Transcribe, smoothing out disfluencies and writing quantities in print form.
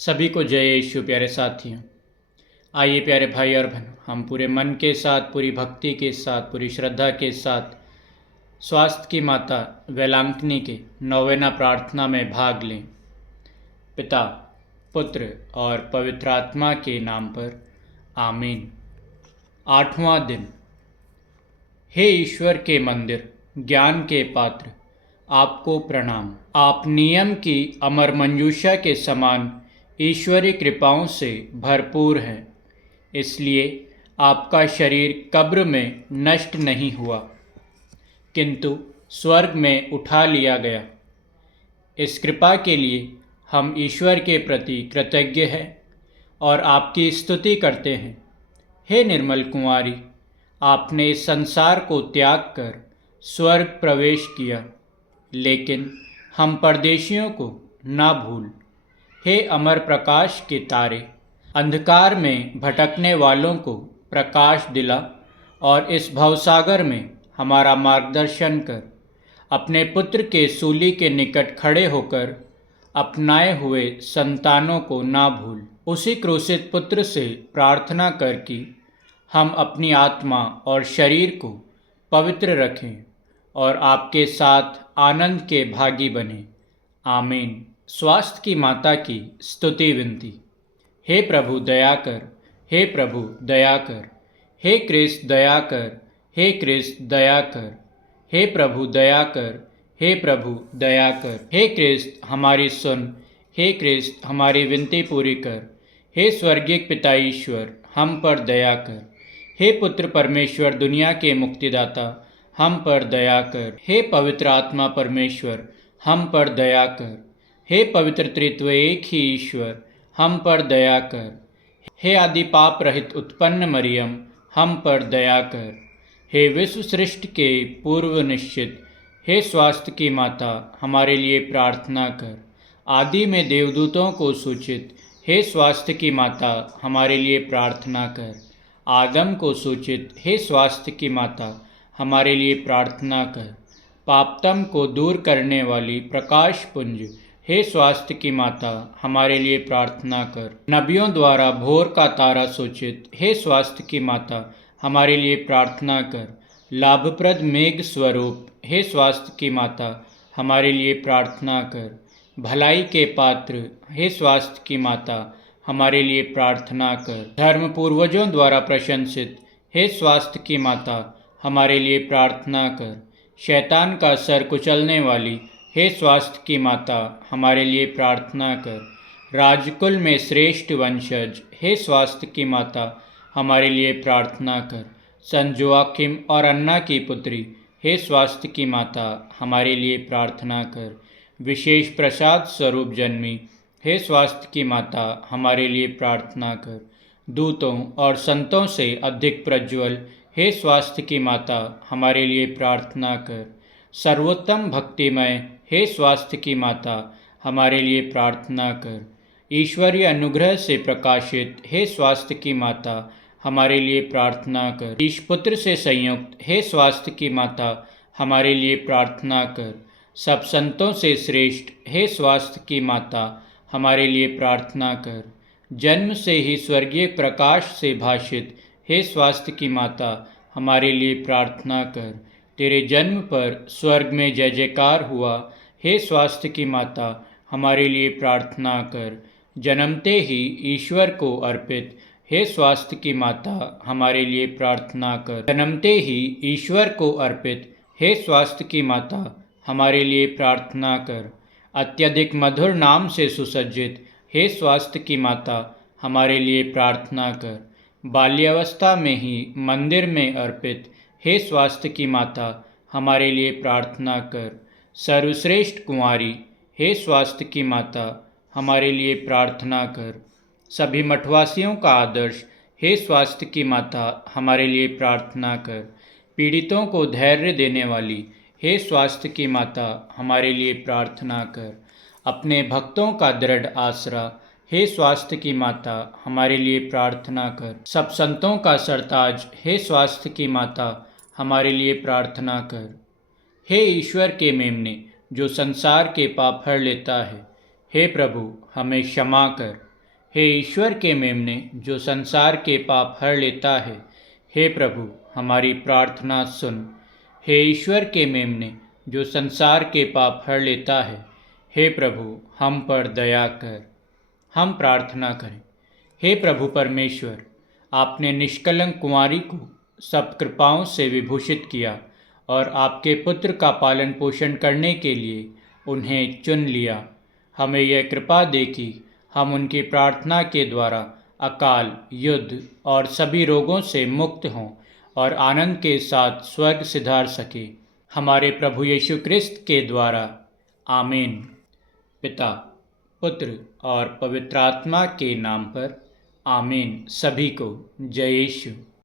सभी को जय यीशु। प्यारे साथियों, आइए प्यारे भाई और बहनों, हम पूरे मन के साथ, पूरी भक्ति के साथ, पूरी श्रद्धा के साथ स्वास्थ्य की माता वेलांकनी के नौवेना प्रार्थना में भाग लें। पिता, पुत्र और पवित्र आत्मा के नाम पर आमीन। 8वां दिन। हे ईश्वर के मंदिर, ज्ञान के पात्र, आपको प्रणाम। आप नियम की अमर मंजूषा के समान ईश्वरीय कृपाओं से भरपूर हैं, इसलिए आपका शरीर कब्र में नष्ट नहीं हुआ, किंतु स्वर्ग में उठा लिया गया। इस कृपा के लिए हम ईश्वर के प्रति कृतज्ञ हैं और आपकी स्तुति करते हैं। हे निर्मल कुंवारी, आपने इस संसार को त्याग कर स्वर्ग प्रवेश किया, लेकिन हम परदेशियों को ना भूल। हे अमर प्रकाश के तारे, अंधकार में भटकने वालों को प्रकाश दिला और इस भवसागर में हमारा मार्गदर्शन कर। अपने पुत्र के सूली के निकट खड़े होकर अपनाए हुए संतानों को ना भूल। उसी क्रूसित पुत्र से प्रार्थना कर कि हम अपनी आत्मा और शरीर को पवित्र रखें और आपके साथ आनंद के भागी बने। आमीन। स्वास्थ्य की माता की स्तुति विनती। हे प्रभु दया कर, हे प्रभु दया कर, हे क्रिस्त दया कर, हे क्रिस्त दया कर, हे प्रभु दया कर, हे प्रभु दया कर। हे क्रिस्त हमारी सुन, हे क्रिस्त हमारी विनती पूरी कर। हे स्वर्गीय पिता ईश्वर, हम पर दया कर। हे पुत्र परमेश्वर, दुनिया के मुक्तिदाता, हम पर दया कर। हे पवित्र आत्मा परमेश्वर, हम पर दया कर। हे पवित्र त्रित्व एक ही ईश्वर, हम पर दया कर। हे आदि पाप रहित उत्पन्न मरियम, हम पर दया कर। हे विश्व सृष्टि के पूर्व निश्चित, हे स्वास्थ्य की माता, हमारे लिए प्रार्थना कर। आदि में देवदूतों को सूचित, हे स्वास्थ्य की माता, हमारे लिए प्रार्थना कर। आदम को सूचित, हे स्वास्थ्य की माता, हमारे लिए प्रार्थना कर। पापतम को दूर करने वाली प्रकाश पुंज, हे स्वास्थ्य की माता, हमारे लिए प्रार्थना कर। नबियों द्वारा भोर का तारा सूचित, हे स्वास्थ्य की माता, हमारे लिए प्रार्थना कर। लाभप्रद मेघ स्वरूप, हे स्वास्थ्य की माता, हमारे लिए प्रार्थना कर। भलाई के पात्र, हे स्वास्थ्य की माता, हमारे लिए प्रार्थना कर। धर्म पूर्वजों द्वारा प्रशंसित, हे स्वास्थ्य की माता, हमारे लिए प्रार्थना कर। शैतान का सर कुचलने वाली, हे स्वास्थ्य की माता, हमारे लिए प्रार्थना कर। राजकुल में श्रेष्ठ वंशज, हे स्वास्थ्य की माता, हमारे लिए प्रार्थना कर। संत जोआकिम और अन्ना की पुत्री, हे स्वास्थ्य की माता, हमारे लिए प्रार्थना कर। विशेष प्रसाद स्वरूप जन्मी, हे स्वास्थ्य की माता, हमारे लिए प्रार्थना कर। दूतों और संतों से अधिक प्रज्वल, हे स्वास्थ्य की माता, हमारे लिए प्रार्थना कर। सर्वोत्तम भक्तिमय, हे स्वास्थ्य की माता, हमारे लिए प्रार्थना कर। ईश्वरीय अनुग्रह से प्रकाशित, हे स्वास्थ्य की माता, हमारे लिए प्रार्थना कर। ईश पुत्र से संयुक्त, हे स्वास्थ्य की माता, हमारे लिए प्रार्थना कर। सब संतों से श्रेष्ठ, हे स्वास्थ्य की माता, हमारे लिए प्रार्थना कर। जन्म से ही स्वर्गीय प्रकाश से भाषित, हे स्वास्थ्य की माता, हमारे लिए प्रार्थना कर। तेरे जन्म पर स्वर्ग में जय जयकार हुआ, हे स्वास्थ्य की माता, हमारे लिए प्रार्थना कर। जन्मते ही ईश्वर को अर्पित, हे स्वास्थ्य की माता, हमारे लिए प्रार्थना कर। जन्मते ही ईश्वर को अर्पित, हे स्वास्थ्य की माता, हमारे लिए प्रार्थना कर। अत्यधिक मधुर नाम से सुसज्जित, हे स्वास्थ्य की माता, हमारे लिए प्रार्थना कर। बाल्यावस्था में ही मंदिर में अर्पित, हे स्वास्थ्य की माता, हमारे लिए प्रार्थना कर। सर्वश्रेष्ठ कुंवारी, हे स्वास्थ्य की माता, हमारे लिए प्रार्थना कर। सभी मठवासियों का आदर्श, हे स्वास्थ्य की माता, हमारे लिए प्रार्थना कर। पीड़ितों को धैर्य देने वाली, हे स्वास्थ्य की माता, हमारे लिए प्रार्थना कर। अपने भक्तों का दृढ़ आसरा, हे स्वास्थ्य की माता, हमारे लिए प्रार्थना कर। सब संतों का सरताज, हे स्वास्थ्य की माता, हमारे लिए प्रार्थना कर। हे ईश्वर के मेमने, जो संसार के पाप हर लेता है, हे प्रभु हमें क्षमा कर। हे ईश्वर के मेमने जो संसार के पाप हर लेता है, हे प्रभु हमारी प्रार्थना सुन। हे ईश्वर के मेमने जो संसार के पाप हर लेता है, हे प्रभु हम पर दया कर। हम प्रार्थना करें। हे प्रभु परमेश्वर, आपने निष्कलंक कुंवारी को सब कृपाओं से विभूषित किया और आपके पुत्र का पालन पोषण करने के लिए उन्हें चुन लिया। हमें यह कृपा दे कि हम उनकी प्रार्थना के द्वारा अकाल, युद्ध और सभी रोगों से मुक्त हों और आनंद के साथ स्वर्ग सिधार सके, हमारे प्रभु यीशु क्रिस्त के द्वारा। आमीन। पिता, पुत्र और पवित्र आत्मा के नाम पर। आमीन। सभी को जय यीशु।